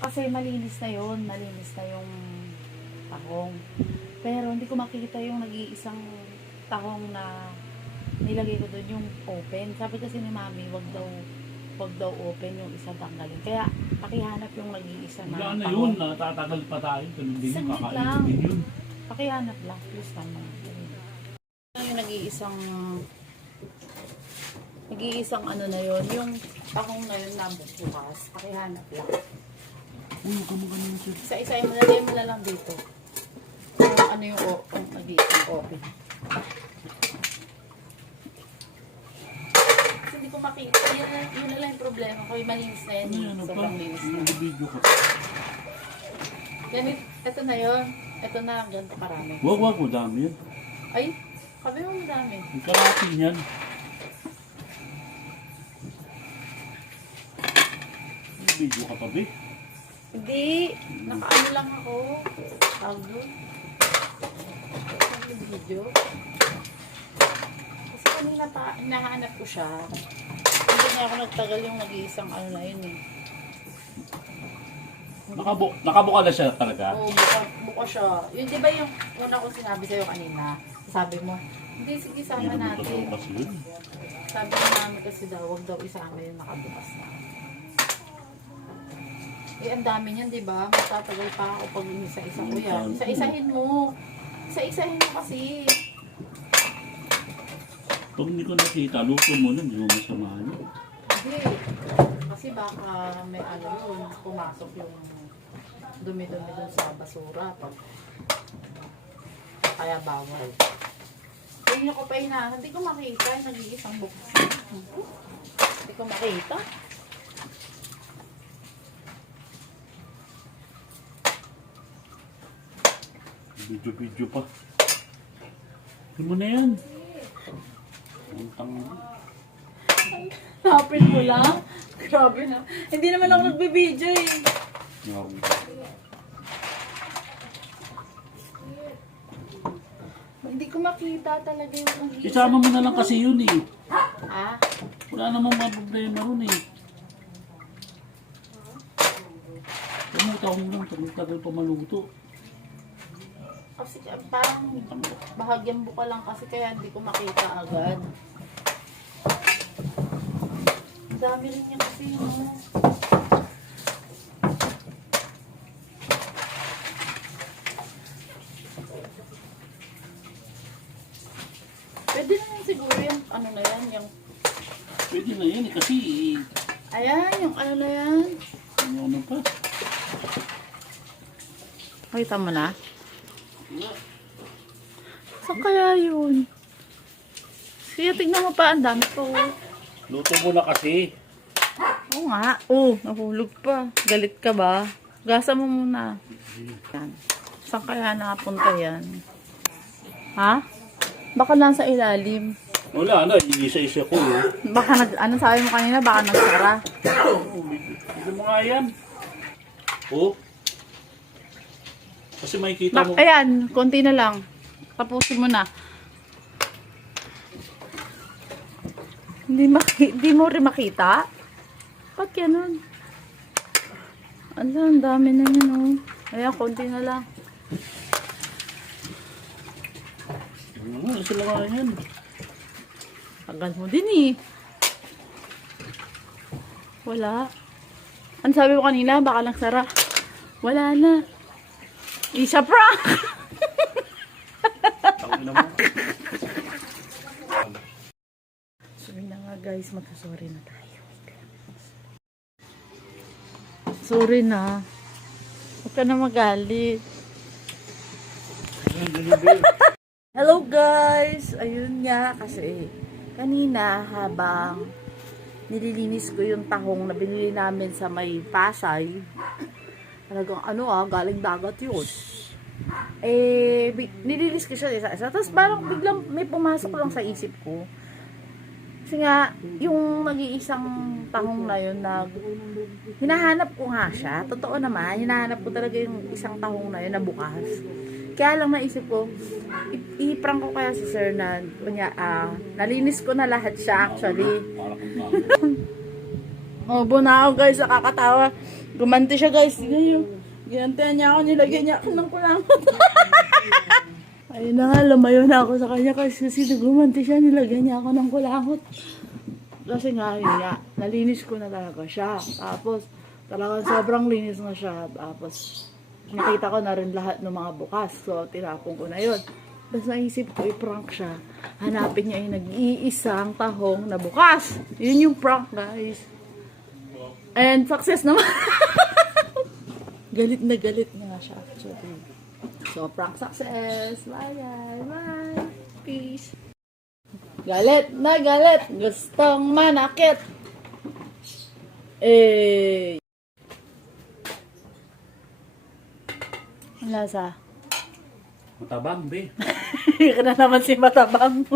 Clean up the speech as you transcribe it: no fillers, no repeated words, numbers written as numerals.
Kasi malinis na yun. Malinis na yung tahong. Pero hindi ko makita yung nag-iisang tahong na nilagay ko doon yung open. Sabi kasi ni Mami, wag daw open yung isa tanggalin. Kaya pakihanap yung nag-iisa na Wala na tahong. yun, natatagal pa tayo. Ganun din yun, Saglit kakainin lang. din yun. Pakihanap lang. Please naman. Yung nag-iisang ano na yun, yung tahong na yun na bukas. Pakihanap lang. Uy, huwag ka maganin sir. Isa-isa mo na lang dito. Yung ano yung nag-iisang open. Kasi hindi ko makita. Yun na lang yung problema ko. Yung malinis na yan. Ano yan, ano pa? Sobrang linis na. Nag-video ka. Ganit, ito na yun. Ito na, ganito karami. Wag, madami yan. Ay, sabi mo madami. Ang karati niyan. Video ka pa, be? Hindi, nakaano lang ako. Tawag doon. Yung video. Kasi kanina nahanap ko siya. Hindi na ako nagtagal yung nag-iisang ano na yun eh. Nakabuka na siya talaga. Oo, buka siya. Yun di ba yung una kong sinabi sa'yo kanina? Sabi mo, hindi, sige, sama Hindi naman natin. totoo kasi yun. Sabi ni Mami kasi daw, wag daw isama yung nakabukas na. Eh, ang dami niyan, di ba? Matatagal pa ako pag isa-isa ko yan. Isa-isahin mo. Isa-isahin mo kasi. Pag hindi ko nakita, luto mo na, hindi mo masamahan yun. Hindi. Kasi baka may ano yun, pumasok yung dumi-dumi dun sa basura. Kaya bawal. Kaya nyo ko pa hindi ko makita. Nag-iisang bukas. Hindi ko makita. Video pa. Hindi mo na yan. Ang tanga. Napin mo lang? Grabe na. Hindi naman ako nagbibideo eh. Hindi ko makita talaga yung nag-iisang. Isama mo na lang kasi yun eh. Ah? Wala namang mga problema ron eh. Pumutaw mo lang, tagal pa maluto. Kasi parang bahagyang buka lang kasi kaya hindi ko makita agad. Ang dami rin niya kasi no. Pwede naman siguro yung ano na yan, yung Pwede na yan eh kasi ayan, yung ano na yan. ano pa. Makita mo na? Saan kaya yun? Sige, tignan mo pa. Ang dami po. Luto mo na kasi. Oo nga. Oo, nahulog pa. Galit ka ba? Gasa mo muna. Yan. Saan kaya nakapunta yan? Ha? Baka nasa ilalim. Wala na, isa-isa ko eh. Baka ano sabi mo kanina? Baka nagsara. Hindi mo nga yan. Oh. Kasi makikita mo. Ayan, konti na lang. Tapusin mo na. Hindi mo rin makita? Ba't ganun? Ang dami na yun, oh. Ayan, konti na lang. Ano sila nga yan? Tagal mo din eh. Wala. Ano sabi mo kanina? Baka nagsara. Wala na. Isa prank! Tangina mo. Sorry na nga guys, magsasorry na tayo. Sorry na. Huwag ka na magalit. Hello guys! Ayun nga kasi kanina habang nililinis ko yung tahong na binili namin sa may Pasay, talagang galing dagat yun. Eh, nililis ko siya isa-isa. Tapos parang biglang may pumasok lang sa isip ko. Kasi nga, yung nag-iisang tahong na yun, hinahanap ko nga siya. Totoo naman, hinahanap ko talaga yung isang tahong na yun na bukas. Kaya lang naisip ko, i-prank ko kaya si sir na, nalinis ko na lahat siya actually. Oh, bunao guys, nakakatawa. Gumanti siya guys. Ganyan. Ginantihan niya ako, nilagyan niya ako ng kulangot. Ayun na nga, lumayo na ako sa kanya kasi gumanti siya, nilagyan niya ako ng kulangot. Kasi nga, yun nga, nalinis ko na talaga siya. Tapos, talagang sobrang linis na siya. Tapos, nakita ko na rin lahat ng mga bukas. So, tinapon ko na yun. Tapos naisip ko, i-prank siya. Hanapin niya yung nag-iisang tahong na bukas. Yun yung prank, guys. And success naman. Galit na nga siya. So, prank success. Bye, guys. Bye. Peace. Galit na galit. Gustong manakit. Ang lasa. Matabang, be. Hindi ka na naman si Matabang.